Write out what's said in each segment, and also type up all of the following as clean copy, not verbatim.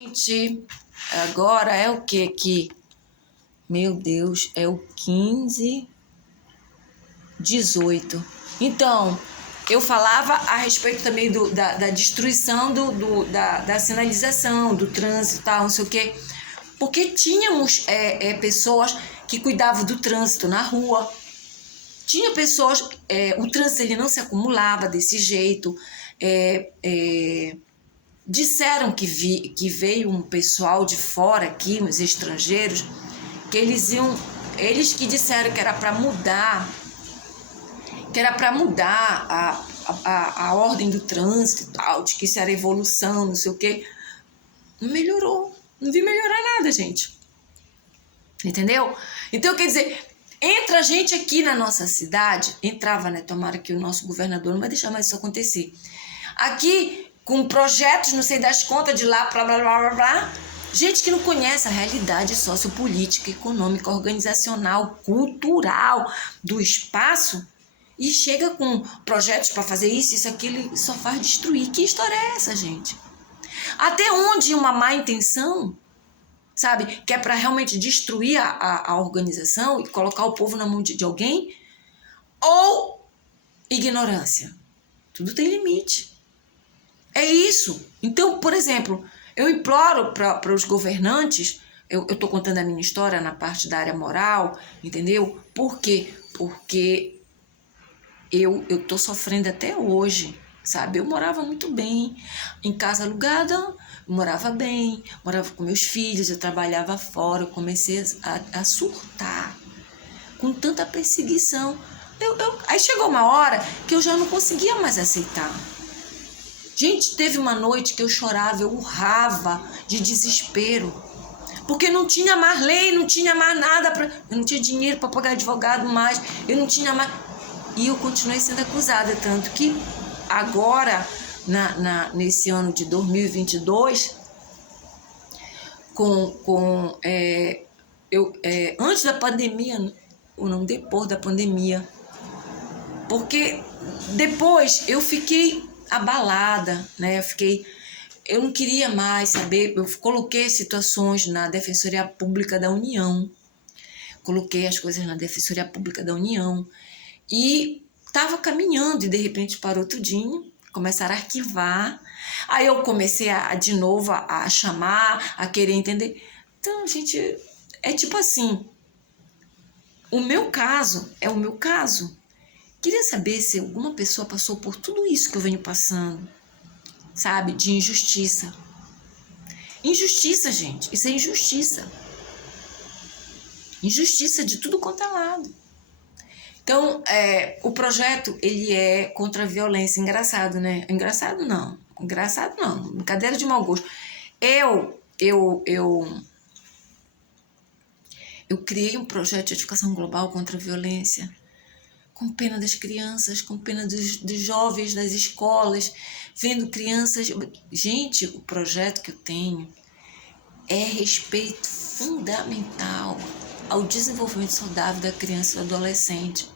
Gente, agora é o que aqui? Meu Deus, é o 15:18. Então, eu falava a respeito também da destruição da sinalização, do trânsito e tal, não sei o quê. Porque tínhamos pessoas que cuidavam do trânsito na rua. Tinha pessoas, o trânsito ele não se acumulava desse jeito. Disseram que veio um pessoal de fora aqui, uns estrangeiros, que eles que disseram que era para mudar, a ordem do trânsito e tal, de que isso era evolução, não sei o quê. Não melhorou, não vi melhorar nada, gente. Entendeu? Então, quer dizer, entra gente aqui na nossa cidade, entrava, né? Tomara que o nosso governador não vai deixar mais isso acontecer. Aqui, com projetos, não sei das contas, de lá, blá, blá, blá, blá, blá. Gente que não conhece a realidade sociopolítica, econômica, organizacional, cultural do espaço e chega com projetos para fazer isso, aquilo, e só faz destruir. Que história é essa, gente? Até onde uma má intenção, sabe, que é para realmente destruir a organização e colocar o povo na mão de alguém, ou ignorância? Tudo tem limite. É isso. Então, por exemplo, eu imploro para os governantes, eu estou contando a minha história na parte da área moral, entendeu? Por quê? Porque eu estou sofrendo até hoje, sabe? Eu morava muito bem, em casa alugada, eu morava bem, morava com meus filhos, eu trabalhava fora, eu comecei a surtar com tanta perseguição. Aí chegou uma hora que eu já não conseguia mais aceitar. Gente, teve uma noite que eu chorava, eu urrava de desespero, porque não tinha mais lei, não tinha mais nada, eu não tinha dinheiro para pagar advogado mais, eu não tinha mais... E eu continuei sendo acusada, tanto que agora, nesse ano de 2022, antes da pandemia, ou não, depois da pandemia, porque depois eu fiquei abalada, né? Eu não queria mais saber, eu coloquei situações na Defensoria Pública da União, coloquei as coisas na Defensoria Pública da União e estava caminhando e de repente parou tudinho, começaram a arquivar, aí eu comecei de novo a chamar, a querer entender. Então, gente, é tipo assim, o meu caso é o meu caso. Queria saber se alguma pessoa passou por tudo isso que eu venho passando, sabe? De injustiça. Injustiça, gente. Isso é injustiça. Injustiça de tudo quanto é lado. Então, o projeto, ele é contra a violência. Engraçado, né? Engraçado não. Engraçado não. Brincadeira de mau gosto. Eu criei um projeto de educação global contra a violência, com pena das crianças, com pena dos jovens das escolas, vendo crianças... Gente, o projeto que eu tenho é respeito fundamental ao desenvolvimento saudável da criança e do adolescente.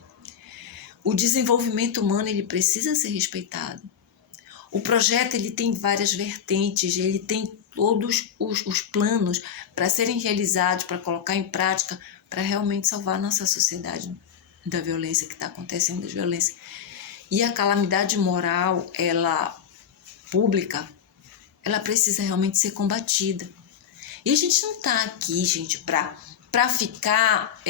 O desenvolvimento humano, ele precisa ser respeitado. O projeto, ele tem várias vertentes, ele tem todos os planos para serem realizados, para colocar em prática, para realmente salvar a nossa sociedade da violência que está acontecendo, das violências. E a calamidade moral, ela pública, ela precisa realmente ser combatida. E a gente não está aqui, gente, para ficar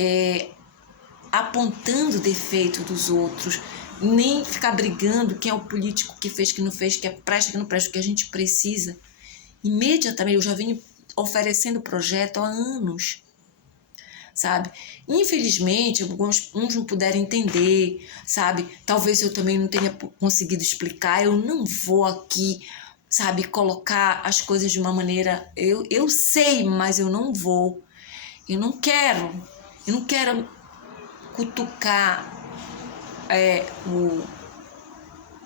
apontando o defeito dos outros, nem ficar brigando quem é o político que fez, que não fez, que presta, que não presta. O que a gente precisa, imediatamente, eu já venho oferecendo o projeto há anos, sabe? Infelizmente, uns não puderam entender, sabe? Talvez eu também não tenha conseguido explicar. Eu não vou aqui, sabe, colocar as coisas de uma maneira... Eu sei, mas eu não vou. Eu não quero cutucar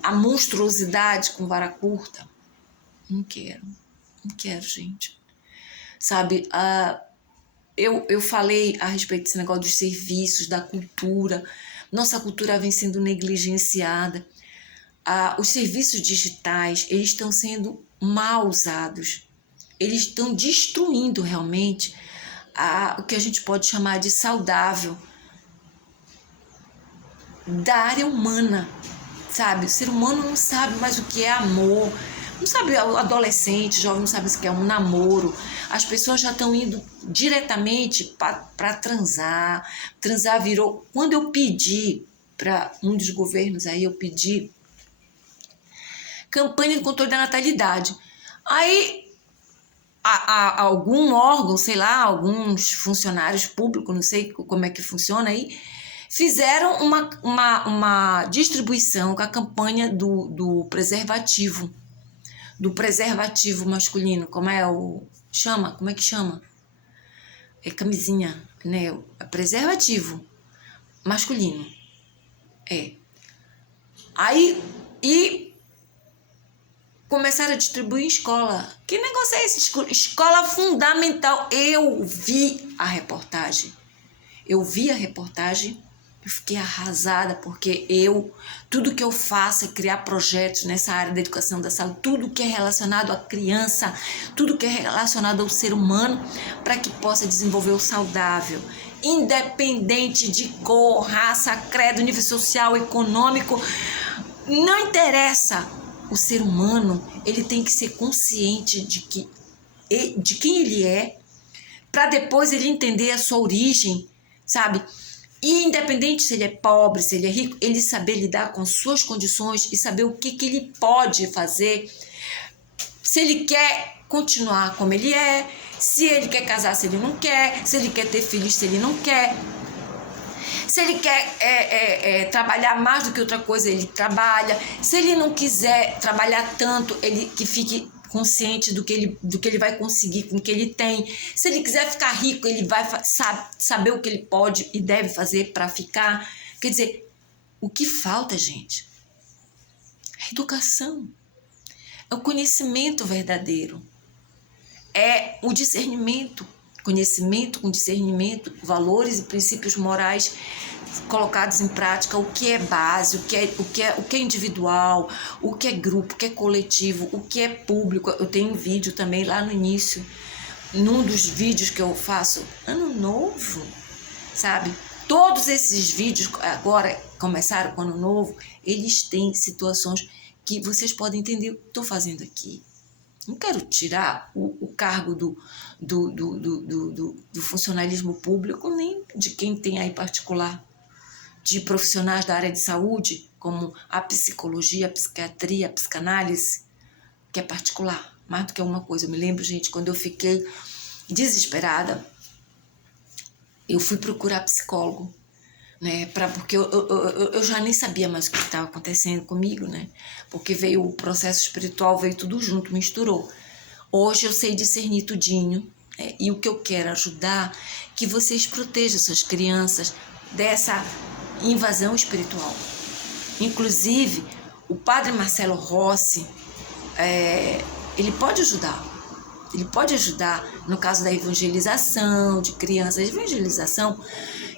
a monstruosidade com vara curta. Não quero, gente. Sabe, eu falei a respeito desse negócio dos serviços, da cultura. Nossa cultura vem sendo negligenciada. Os serviços digitais, eles estão sendo mal usados. eles estão destruindo realmente o que a gente pode chamar de saudável da área humana, sabe? O ser humano não sabe mais o que é amor, não sabe, o adolescente, jovem não sabe o que é um namoro. As pessoas já estão indo diretamente para transar. Transar virou... Quando eu pedi para um dos governos aí, eu pedi campanha de controle da natalidade. Aí algum órgão, sei lá, alguns funcionários públicos, não sei como é que funciona aí, fizeram uma distribuição com a campanha do preservativo masculino. Como é que chama? É camisinha, né? É preservativo masculino. Aí, começaram a distribuir em escola. Que negócio é esse? Escola fundamental. Eu vi a reportagem. Eu fiquei arrasada, porque tudo que eu faço é criar projetos nessa área da educação da saúde, tudo que é relacionado à criança, tudo que é relacionado ao ser humano, para que possa desenvolver o saudável, independente de cor, raça, credo, nível social, econômico, não interessa. O ser humano, ele tem que ser consciente de quem ele é, para depois ele entender a sua origem, sabe? E independente se ele é pobre, se ele é rico, ele saber lidar com as suas condições e saber o que ele pode fazer, se ele quer continuar como ele é, se ele quer casar, se ele não quer, se ele quer ter filhos, se ele não quer. Se ele quer trabalhar mais do que outra coisa, ele trabalha. Se ele não quiser trabalhar tanto, ele que fique consciente do que ele vai conseguir com o que ele tem. Se ele quiser ficar rico, ele vai saber o que ele pode e deve fazer para ficar. Quer dizer, o que falta, gente? É educação. É o conhecimento verdadeiro. É o discernimento. Conhecimento com discernimento, valores e princípios morais colocados em prática, o que é base, o que é individual, o que é grupo, o que é coletivo, o que é público. Eu tenho um vídeo também lá no início, num dos vídeos que eu faço, Ano Novo, sabe? Todos esses vídeos agora começaram com Ano Novo, eles têm situações que vocês podem entender o que estou fazendo aqui. Não quero tirar o cargo do funcionalismo público, nem de quem tem aí particular, de profissionais da área de saúde, como a psicologia, a psiquiatria, a psicanálise, que é particular, mais do que alguma coisa. Eu me lembro, gente, quando eu fiquei desesperada, eu fui procurar psicólogo, né, porque eu já nem sabia mais o que estava acontecendo comigo, né, porque veio o processo espiritual, veio tudo junto, misturou. Hoje eu sei discernir tudinho, e o que eu quero ajudar, que vocês protejam suas crianças dessa invasão espiritual. Inclusive, o padre Marcelo Rossi, ele pode ajudar no caso da evangelização de crianças. A evangelização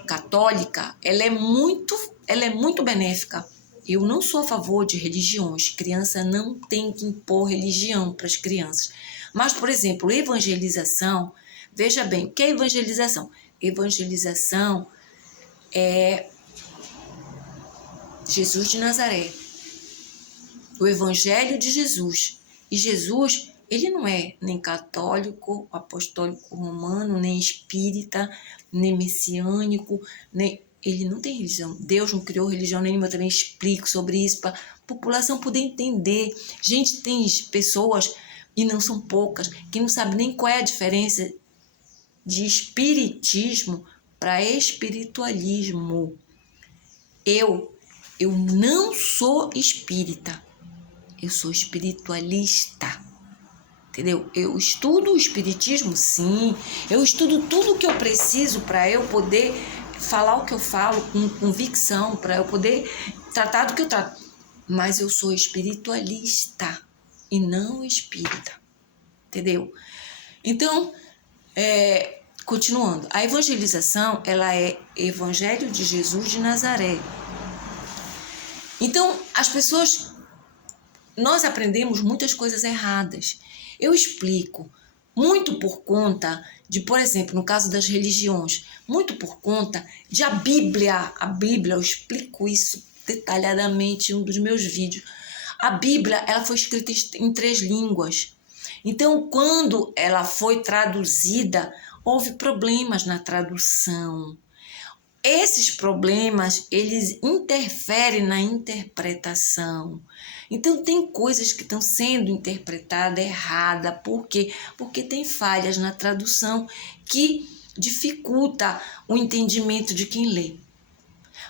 católica, ela é muito benéfica. Eu não sou a favor de religiões. Criança não tem que impor religião para as crianças. Mas, por exemplo, evangelização, veja bem, o que é evangelização? Evangelização é Jesus de Nazaré, o evangelho de Jesus. E Jesus, ele não é nem católico, apostólico romano, nem espírita, nem messiânico, ele não tem religião. Deus não criou religião nenhuma. Eu também explico sobre isso para a população poder entender. Gente, tem pessoas, e não são poucas, que não sabem nem qual é a diferença de espiritismo para espiritualismo. Eu não sou espírita, eu sou espiritualista, entendeu? Eu estudo o espiritismo, sim, eu estudo tudo o que eu preciso para eu poder falar o que eu falo com convicção, para eu poder tratar do que eu trato, mas eu sou espiritualista e não espírita, entendeu? Então, continuando, a evangelização, ela é Evangelho de Jesus de Nazaré. Então, nós aprendemos muitas coisas erradas. Eu explico muito por conta de, por exemplo, no caso das religiões, muito por conta de a Bíblia, eu explico isso detalhadamente em um dos meus vídeos. A Bíblia, ela foi escrita em 3 línguas. Então, quando ela foi traduzida, houve problemas na tradução. Esses problemas, eles interferem na interpretação. Então, tem coisas que estão sendo interpretadas errada. Por quê? Porque tem falhas na tradução que dificulta o entendimento de quem lê.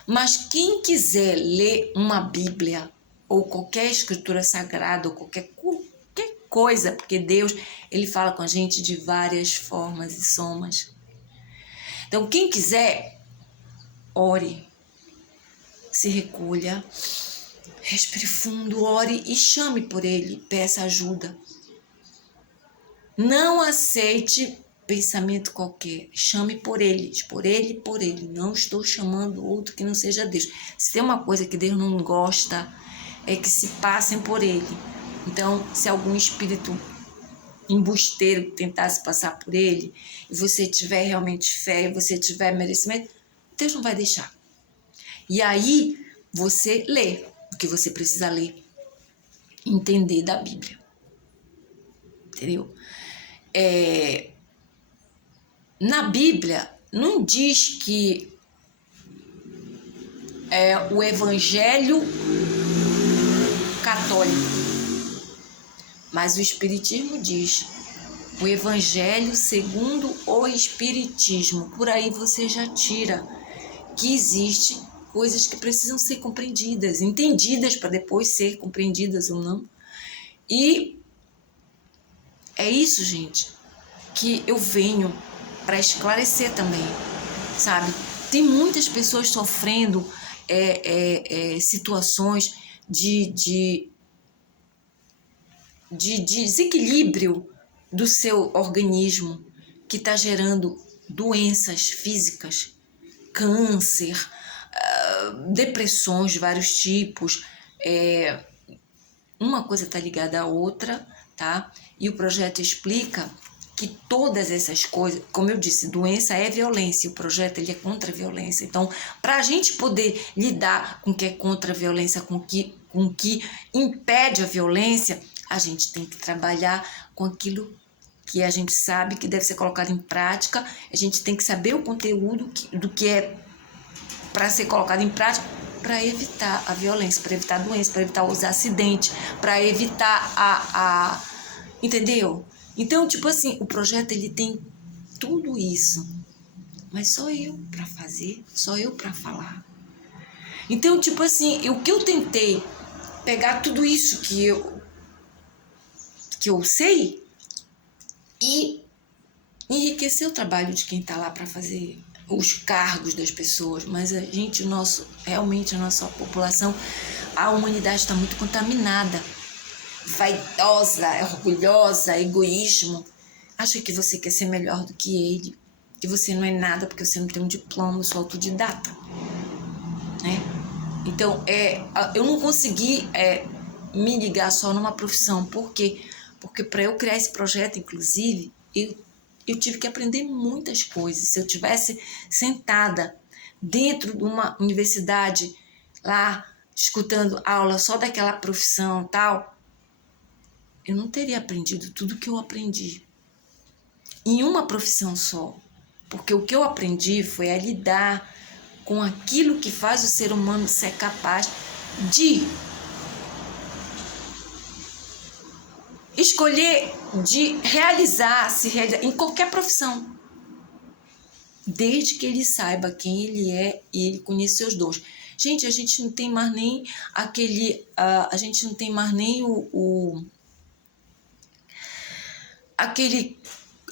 Mas quem quiser ler uma Bíblia, ou qualquer escritura sagrada, ou qualquer coisa, porque Deus, ele fala com a gente de várias formas e somas. Então, quem quiser, ore, se recolha, respire fundo, ore e chame por ele, peça ajuda. Não aceite pensamento qualquer, chame por ele, por ele, por ele. Não estou chamando outro que não seja Deus. Se tem uma coisa que Deus não gosta, é que se passem por ele. Então, se algum espírito embusteiro tentar se passar por ele, e você tiver realmente fé, e você tiver merecimento, Deus não vai deixar. E aí, você lê o que você precisa ler, entender da Bíblia. Entendeu? Na Bíblia, não diz que é o Evangelho católico, mas o Espiritismo diz o Evangelho segundo o Espiritismo. Por aí você já tira que existe coisas que precisam ser compreendidas, entendidas para depois ser compreendidas ou não. E é isso, gente, que eu venho para esclarecer também, sabe? Tem muitas pessoas sofrendo situações de desequilíbrio do seu organismo, que está gerando doenças físicas, câncer, depressões de vários tipos. Uma coisa está ligada à outra, tá? E o projeto explica que todas essas coisas, como eu disse, doença é violência, o projeto ele é contra a violência. Então, para a gente poder lidar com o que é contra a violência, com o que impede a violência, a gente tem que trabalhar com aquilo que a gente sabe que deve ser colocado em prática, a gente tem que saber o conteúdo do que é para ser colocado em prática, para evitar a violência, para evitar a doença, para evitar os acidentes, para evitar entendeu? Então, tipo assim, o projeto ele tem tudo isso, mas só eu para fazer, só eu para falar. Então, tipo assim, o que eu tentei pegar tudo isso que eu sei e enriquecer o trabalho de quem tá lá para fazer os cargos das pessoas, mas a gente, realmente a nossa população, a humanidade está muito contaminada, vaidosa, orgulhosa, egoísmo, acha que você quer ser melhor do que ele, que você não é nada porque você não tem um diploma, eu sou autodidata, né? Então, eu não consegui me ligar só numa profissão, por quê? Porque para eu criar esse projeto, inclusive, eu tive que aprender muitas coisas. Se eu tivesse sentada dentro de uma universidade, lá, escutando aula só daquela profissão tal, eu não teria aprendido tudo que eu aprendi em uma profissão só. Porque o que eu aprendi foi a lidar com aquilo que faz o ser humano ser capaz de escolher, de se realizar em qualquer profissão, desde que ele saiba quem ele é e ele conheça seus dons. Gente, a gente não tem mais nem a gente não tem mais nem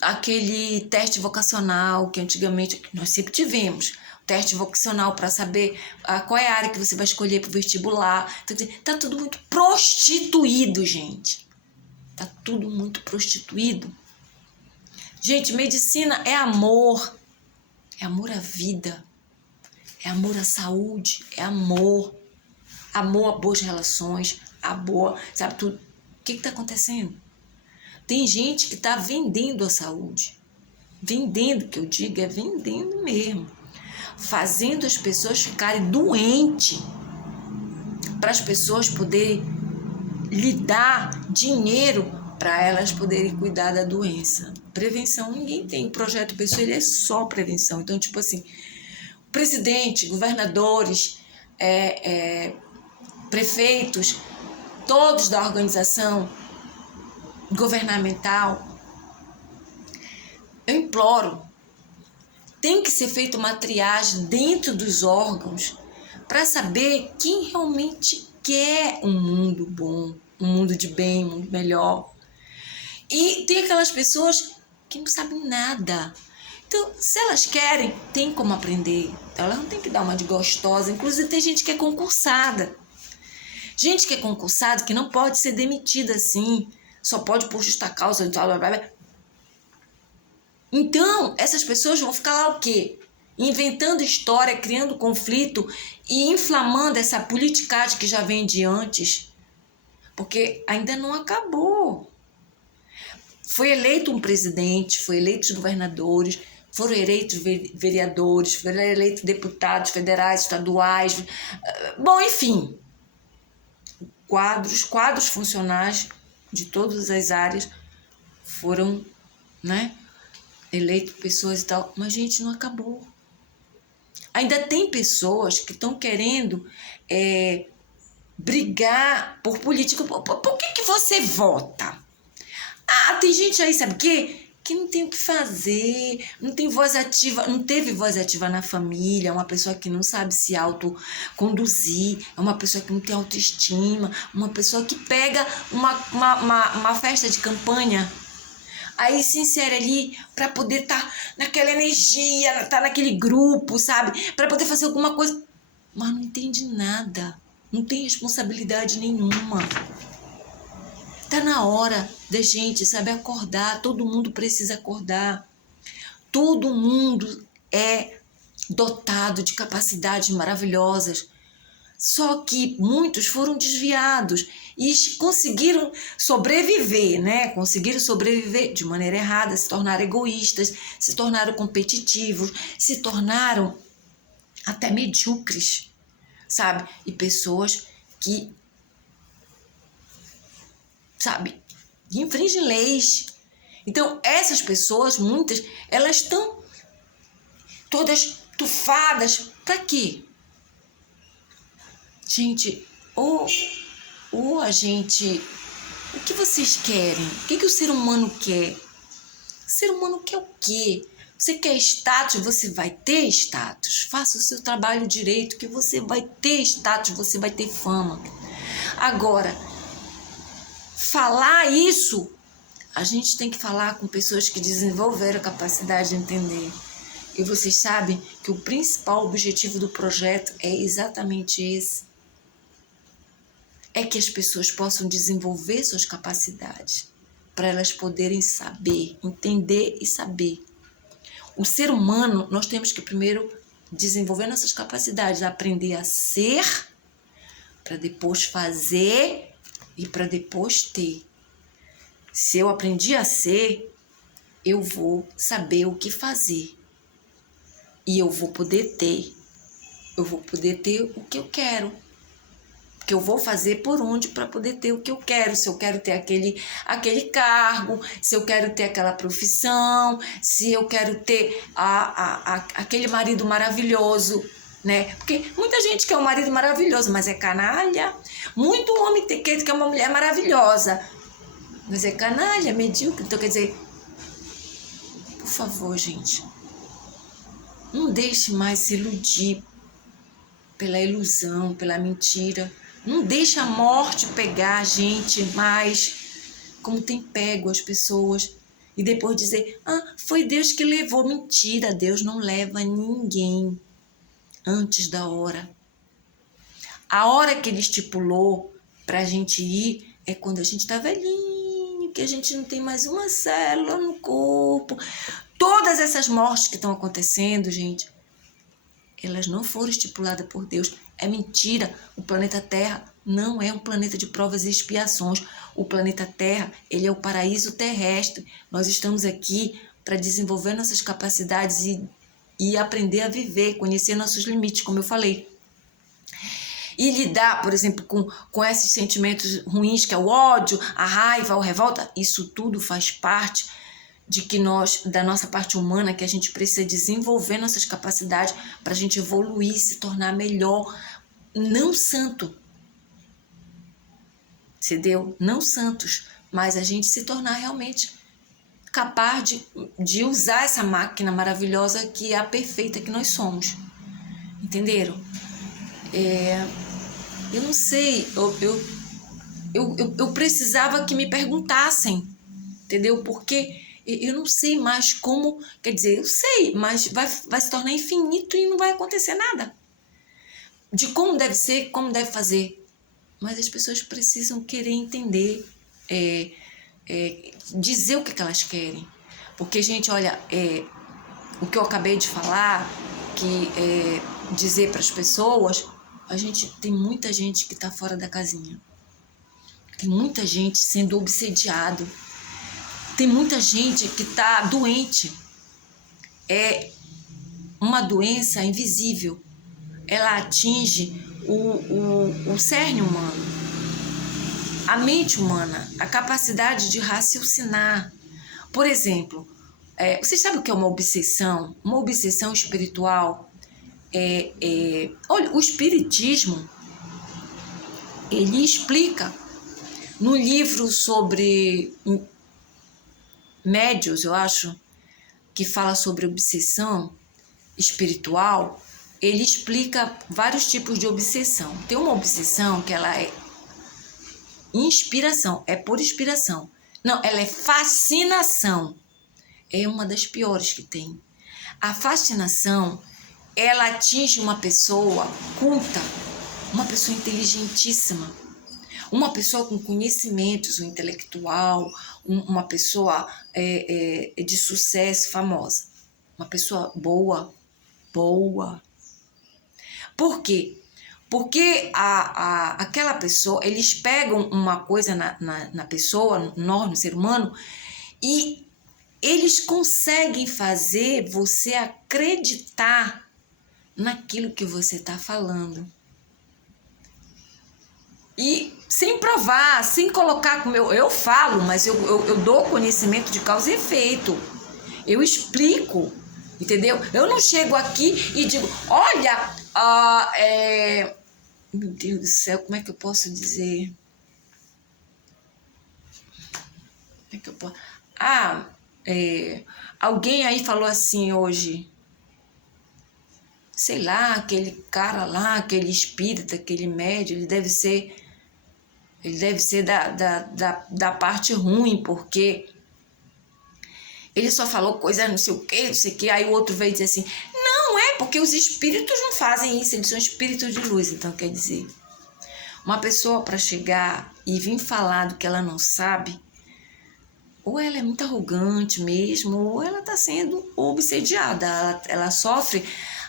aquele teste vocacional que antigamente nós sempre tivemos. Teste vocacional para saber qual é a área que você vai escolher para o vestibular. Tá tudo muito prostituído, gente. Tá tudo muito prostituído. Gente, medicina é amor. É amor à vida. É amor à saúde. É amor. Amor a boas relações. Amor, sabe tudo. O que tá acontecendo? Tem gente que está vendendo a saúde. Vendendo, que eu digo, é vendendo mesmo. Fazendo as pessoas ficarem doentes. Para as pessoas poderem lhe dar dinheiro para elas poderem cuidar da doença. Prevenção ninguém tem. O projeto Pessoa, ele é só prevenção. Então, tipo assim, presidente, governadores, prefeitos, todos da organização governamental, eu imploro, tem que ser feita uma triagem dentro dos órgãos para saber quem realmente quer um mundo bom, um mundo de bem, um mundo melhor. E tem aquelas pessoas que não sabem nada. Então, se elas querem, tem como aprender. Elas não tem que dar uma de gostosa. Inclusive, tem gente que é concursada. Gente que é concursada, que não pode ser demitida assim. Só pode por justa causa e tal, blá, blá, blá. Então, essas pessoas vão ficar lá o quê? Inventando história, criando conflito e inflamando essa politicagem que já vem de antes. Porque ainda não acabou. Foi eleito um presidente, foi eleitos governadores, foram eleitos vereadores, foram eleitos deputados federais, estaduais. Bom, enfim, quadros funcionais de todas as áreas foram, eleitos pessoas e tal. Mas, gente, não acabou. Ainda tem pessoas que estão querendo brigar por política. Por que você vota? Tem gente aí, sabe o quê? Que não tem o que fazer, não tem voz ativa, não teve voz ativa na família, é uma pessoa que não sabe se autoconduzir, é uma pessoa que não tem autoestima, uma pessoa que pega uma festa de campanha, aí se insere ali para poder estar naquela energia, estar naquele grupo, sabe? Para poder fazer alguma coisa, mas não entende nada, não tem responsabilidade nenhuma. Tá na hora da gente, sabe, acordar. Todo mundo precisa acordar. Todo mundo é dotado de capacidades maravilhosas. Só que muitos foram desviados e conseguiram sobreviver, Conseguiram sobreviver de maneira errada, se tornaram egoístas, se tornaram competitivos, se tornaram até medíocres, sabe? E pessoas que infringem leis. Então, essas pessoas, muitas, elas estão todas tufadas. Para quê? Gente, ou a gente... O que vocês querem? O que o ser humano quer? O ser humano quer o quê? Você quer status? Você vai ter status. Faça o seu trabalho direito, que você vai ter status, você vai ter fama. Agora, falar isso, a gente tem que falar com pessoas que desenvolveram a capacidade de entender. E vocês sabem que o principal objetivo do projeto é exatamente esse. É que as pessoas possam desenvolver suas capacidades, para elas poderem saber, entender e saber. O ser humano, nós temos que primeiro desenvolver nossas capacidades, aprender a ser, para depois fazer e para depois ter. Se eu aprendi a ser, eu vou saber o que fazer. E eu vou poder ter. Eu vou poder ter o que eu quero. Porque eu vou fazer por onde para poder ter o que eu quero. Se eu quero ter aquele cargo, se eu quero ter aquela profissão, se eu quero ter aquele marido maravilhoso, Porque muita gente quer um marido maravilhoso, mas é canalha. Muito homem quer uma mulher maravilhosa, mas é canalha, medíocre. Então, quer dizer, por favor, gente, não deixe mais se iludir pela ilusão, pela mentira. Não deixe a morte pegar a gente mais, como tem pego as pessoas. E depois dizer, foi Deus que levou. Mentira, Deus não leva ninguém antes da hora. A hora que Ele estipulou pra gente ir é quando a gente tá velhinho, que a gente não tem mais uma célula no corpo. Todas essas mortes que estão acontecendo, gente, elas não foram estipuladas por Deus. É mentira. O planeta Terra não é um planeta de provas e expiações. O planeta Terra, ele é o paraíso terrestre. Nós estamos aqui para desenvolver nossas capacidades e aprender a viver, conhecer nossos limites, como eu falei. E lidar, por exemplo, com esses sentimentos ruins, que é o ódio, a raiva, a revolta, isso tudo faz parte de que da nossa parte humana, que a gente precisa desenvolver nossas capacidades para a gente evoluir, se tornar melhor, não santo, entendeu? Não santos, mas a gente se tornar realmente capaz de usar essa máquina maravilhosa que é a perfeita que nós somos, entenderam? Eu não sei, eu precisava que me perguntassem, entendeu? Porque eu não sei mais como, quer dizer, eu sei, mas vai se tornar infinito e não vai acontecer nada. De como deve ser, como deve fazer. Mas as pessoas precisam querer entender, dizer o que elas querem. Porque, gente, olha, o que eu acabei de falar, dizer para as pessoas, tem muita gente que está fora da casinha. Tem muita gente sendo obsediado. Tem muita gente que está doente. É uma doença invisível. Ela atinge o cerne humano, a mente humana, a capacidade de raciocinar. Por exemplo, você sabe o que é uma obsessão? Uma obsessão espiritual. Olha, o Espiritismo, ele explica no livro sobre médiuns, eu acho, que fala sobre obsessão espiritual, ele explica vários tipos de obsessão. Tem uma obsessão que ela é inspiração, é por inspiração. Não, ela é fascinação. É uma das piores que tem. A fascinação, ela atinge uma pessoa culta, uma pessoa inteligentíssima, uma pessoa com conhecimentos, um intelectual, uma pessoa de sucesso, famosa. Uma pessoa boa. Por quê? Porque aquela pessoa, eles pegam uma coisa na pessoa, no ser humano, e eles conseguem fazer você acreditar naquilo que você está falando. E sem provar, sem colocar como eu falo, mas eu dou conhecimento de causa e efeito. Eu explico, entendeu? Eu não chego aqui e digo, olha, meu Deus do céu, como é que eu posso dizer? Como é que eu posso... alguém aí falou assim hoje, sei lá, aquele cara lá, aquele espírita, aquele médium, ele deve ser da parte ruim, porque ele só falou coisa não sei o que, aí o outro veio dizer assim, não é, porque os espíritos não fazem isso, eles são espíritos de luz. Então, quer dizer, uma pessoa para chegar e vir falar do que ela não sabe, ou ela é muito arrogante mesmo, ou ela está sendo obsediada, ela sofre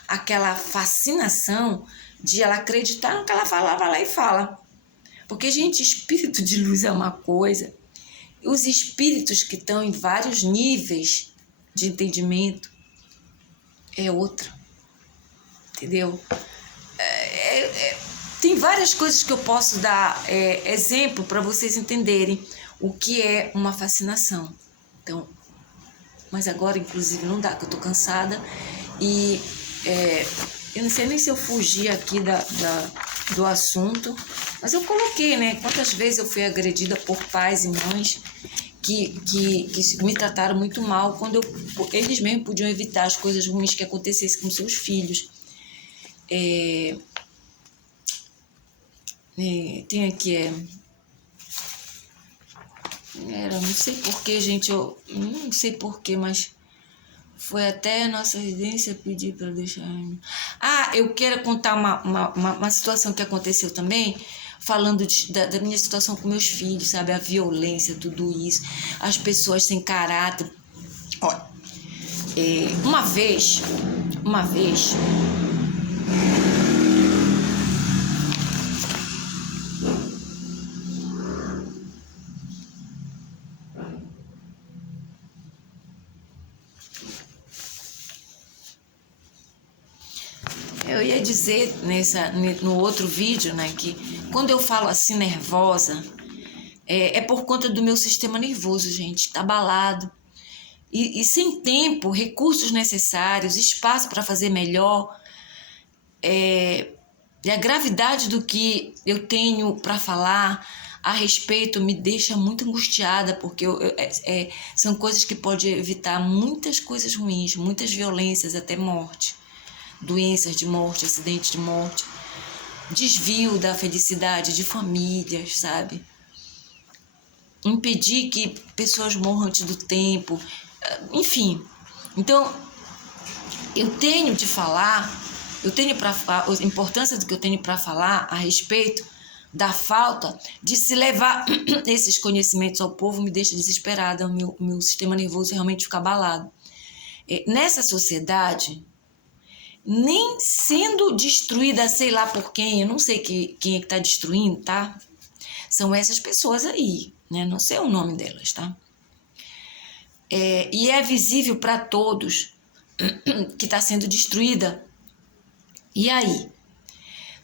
aquela fascinação de ela acreditar no que ela fala, vai lá e fala. Porque, gente, espírito de luz é uma coisa, os espíritos que estão em vários níveis de entendimento é outra, entendeu? Tem várias coisas que eu posso dar exemplo para vocês entenderem o que é uma fascinação. Então, mas agora, inclusive, não dá, que eu tô cansada e eu não sei nem se eu fugi aqui do assunto, mas eu coloquei, né? Quantas vezes eu fui agredida por pais e mães que me trataram muito mal, quando eles mesmos podiam evitar as coisas ruins que acontecessem com seus filhos. Tem aqui, não sei porquê, gente, eu não sei porquê, mas foi até a nossa residência pedir para deixar... eu quero contar uma situação que aconteceu também, falando da minha situação com meus filhos, sabe? A violência, tudo isso, as pessoas sem caráter. Olha, uma vez, eu ia dizer no outro vídeo, né, que quando eu falo assim nervosa, é por conta do meu sistema nervoso, gente, tá abalado. E sem tempo, recursos necessários, espaço para fazer melhor, e a gravidade do que eu tenho para falar a respeito me deixa muito angustiada, porque são coisas que podem evitar muitas coisas ruins, muitas violências, até morte, doenças de morte, acidentes de morte, desvio da felicidade de famílias, sabe? Impedir que pessoas morram antes do tempo, enfim. Então, eu tenho de falar, a importância do que eu tenho para falar a respeito da falta de se levar esses conhecimentos ao povo me deixa desesperada, o meu sistema nervoso realmente fica abalado. Nessa sociedade, nem sendo destruída, sei lá por quem, eu não sei quem é que está destruindo, tá? São essas pessoas aí, né? Não sei o nome delas, tá? E é visível para todos que está sendo destruída. E aí?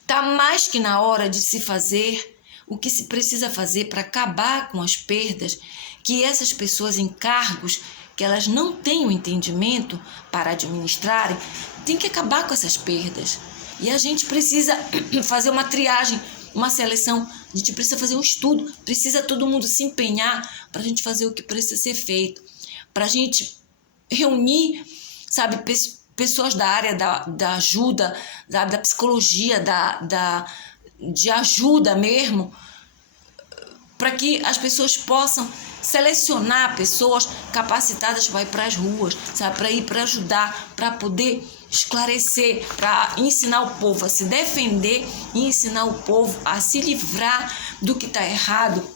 Tá mais que na hora de se fazer o que se precisa fazer para acabar com as perdas que essas pessoas em cargos que elas não têm o entendimento para administrarem, tem que acabar com essas perdas. E a gente precisa fazer uma triagem, uma seleção, a gente precisa fazer um estudo, precisa todo mundo se empenhar para a gente fazer o que precisa ser feito, para a gente reunir, sabe, pessoas da área da ajuda, da psicologia, de ajuda mesmo, para que as pessoas possam selecionar pessoas capacitadas para ir para as ruas, sabe, para ir para ajudar, para poder esclarecer, para ensinar o povo a se defender e ensinar o povo a se livrar do que está errado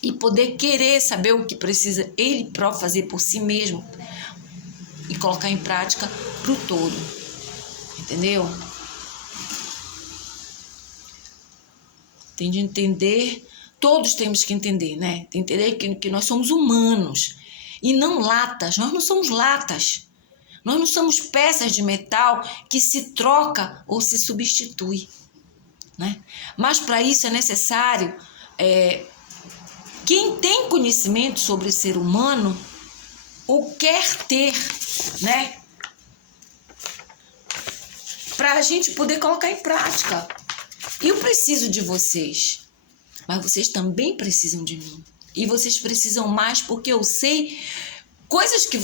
e poder querer saber o que precisa ele próprio fazer por si mesmo e colocar em prática para o todo, entendeu? Tem de entender, todos temos que entender, né? Tem que entender que nós somos humanos e não latas, nós não somos latas, nós não somos peças de metal que se troca ou se substitui, né? Mas para isso é necessário, quem tem conhecimento sobre o ser humano ou quer ter, né? Para a gente poder colocar em prática. Eu preciso de vocês, mas vocês também precisam de mim. E vocês precisam mais porque eu sei coisas que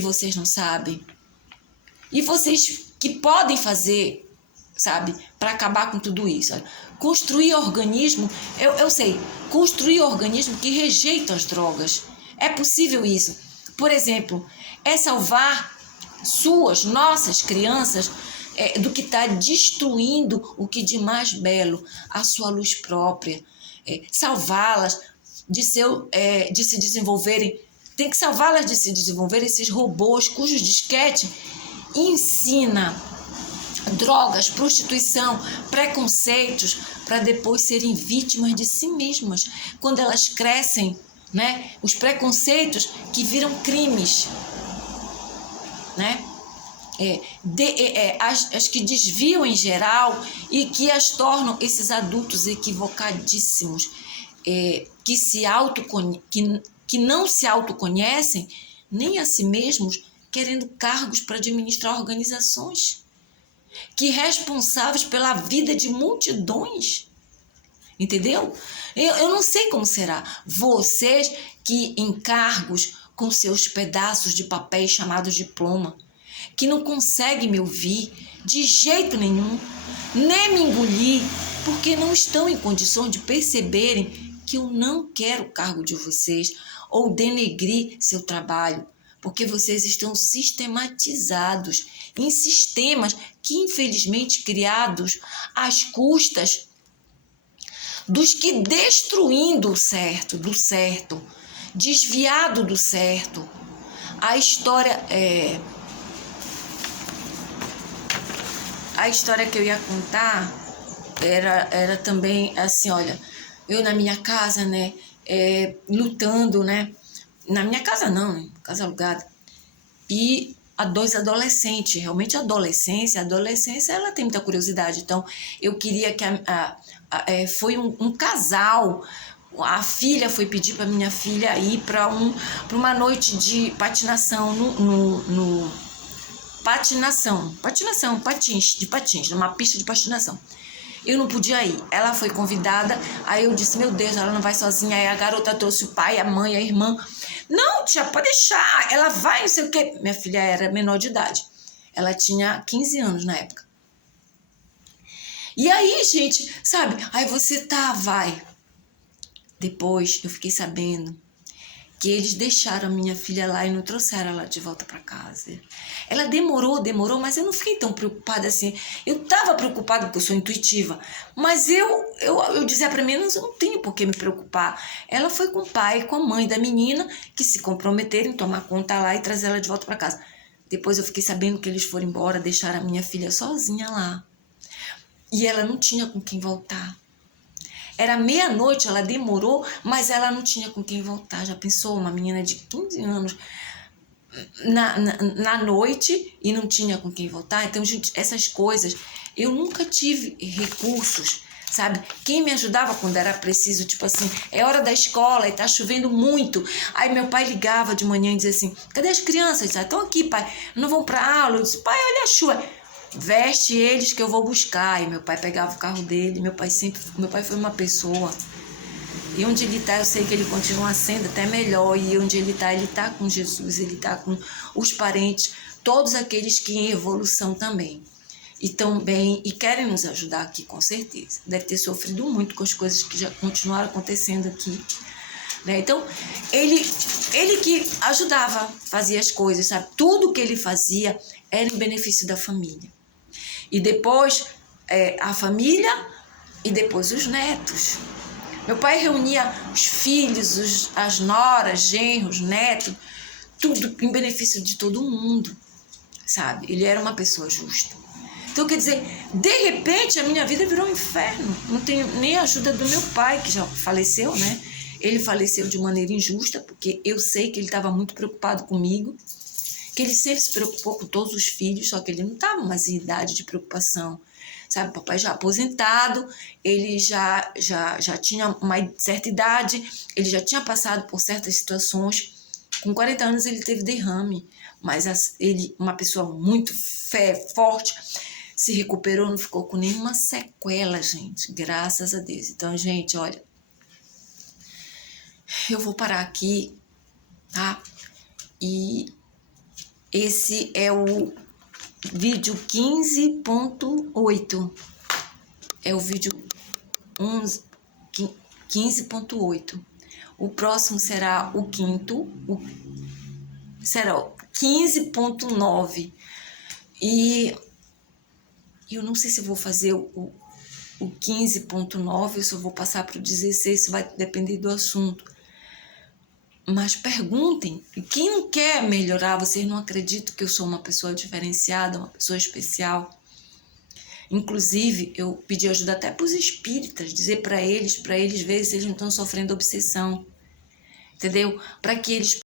vocês não sabem. E vocês que podem fazer, sabe, para acabar com tudo isso. Olha, construir organismo, eu sei, construir organismo que rejeita as drogas. É possível isso. Por exemplo, é salvar nossas crianças do que está destruindo o que de mais belo, a sua luz própria. Salvá-las de se desenvolverem, tem que salvá-las de se desenvolverem esses robôs cujos disquete ensina drogas, prostituição, preconceitos, para depois serem vítimas de si mesmas. Quando elas crescem, né, os preconceitos que viram crimes, né? As que desviam em geral e que as tornam esses adultos equivocadíssimos, que não se autoconhecem nem a si mesmos, querendo cargos para administrar organizações, que responsáveis pela vida de multidões, entendeu? Eu não sei como será. Vocês que em cargos com seus pedaços de papéis chamados diploma, que não conseguem me ouvir de jeito nenhum, nem me engolir, porque não estão em condições de perceberem que eu não quero o cargo de vocês ou denegrir seu trabalho, porque vocês estão sistematizados em sistemas que, infelizmente, criados às custas dos que destruindo do certo, desviado do certo. A história que eu ia contar era também assim, olha, eu na minha casa, né, lutando, né, na minha casa não, né, casa alugada, e dois adolescentes. Realmente a adolescência ela tem muita curiosidade. Então, eu queria que foi um casal. A filha foi pedir para minha filha ir para uma noite de patinação patins, numa pista de patinação. Eu não podia ir. Ela foi convidada, aí eu disse, meu Deus, ela não vai sozinha. Aí a garota trouxe o pai, a mãe, a irmã. Não, tia, pode deixar, ela vai, não sei o quê. Minha filha era menor de idade. Ela tinha 15 anos na época. E aí, gente, sabe? Aí você vai. Depois eu fiquei sabendo que eles deixaram a minha filha lá e não trouxeram ela de volta para casa. Ela demorou, mas eu não fiquei tão preocupada assim. Eu estava preocupada porque eu sou intuitiva, mas eu dizia para mim, eu não tenho por que me preocupar. Ela foi com o pai e com a mãe da menina que se comprometeram em tomar conta lá e trazer ela de volta para casa. Depois eu fiquei sabendo que eles foram embora, deixaram a minha filha sozinha lá. E ela não tinha com quem voltar. Era meia-noite, ela demorou, mas ela não tinha com quem voltar. Já pensou? Uma menina de 15 anos na noite e não tinha com quem voltar? Então, gente, essas coisas, eu nunca tive recursos, sabe? Quem me ajudava quando era preciso, tipo assim, é hora da escola e tá chovendo muito. Aí meu pai ligava de manhã e dizia assim, cadê as crianças? Estão aqui, pai, não vão pra aula? Eu disse, pai, olha a chuva. Veste eles que eu vou buscar. E meu pai pegava o carro dele. Meu pai foi uma pessoa. E onde ele está, eu sei que ele continua sendo até melhor. E onde ele está com Jesus, ele está com os parentes, todos aqueles que em evolução também. E também, e querem nos ajudar aqui, com certeza. Deve ter sofrido muito com as coisas que já continuaram acontecendo aqui. Né? Então, ele que ajudava, fazia as coisas, sabe? Tudo que ele fazia era em benefício da família. E depois a família e depois os netos. Meu pai reunia os filhos, as noras, genros, netos, tudo em benefício de todo mundo, sabe? Ele era uma pessoa justa. Então, quer dizer, de repente a minha vida virou um inferno. Não tenho nem a ajuda do meu pai, que já faleceu, né? Ele faleceu de maneira injusta, porque eu sei que ele estava muito preocupado comigo, que ele sempre se preocupou com todos os filhos, só que ele não estava mais em idade de preocupação, sabe? Papai já aposentado, ele já tinha uma certa idade, ele já tinha passado por certas situações. Com 40 anos ele teve derrame, mas ele, uma pessoa muito forte, se recuperou, não ficou com nenhuma sequela, gente, graças a Deus. Então, gente, olha, eu vou parar aqui, tá? E esse é o vídeo 15.8. É o vídeo 15.8. O próximo será o quinto, será o 15.9. E eu não sei se vou fazer o 15.9, eu só vou passar para o 16, isso vai depender do assunto. Mas perguntem, quem não quer melhorar, vocês não acreditam que eu sou uma pessoa diferenciada, uma pessoa especial? Inclusive, eu pedi ajuda até para os espíritas, dizer para eles verem se eles não estão sofrendo obsessão, entendeu? Para que eles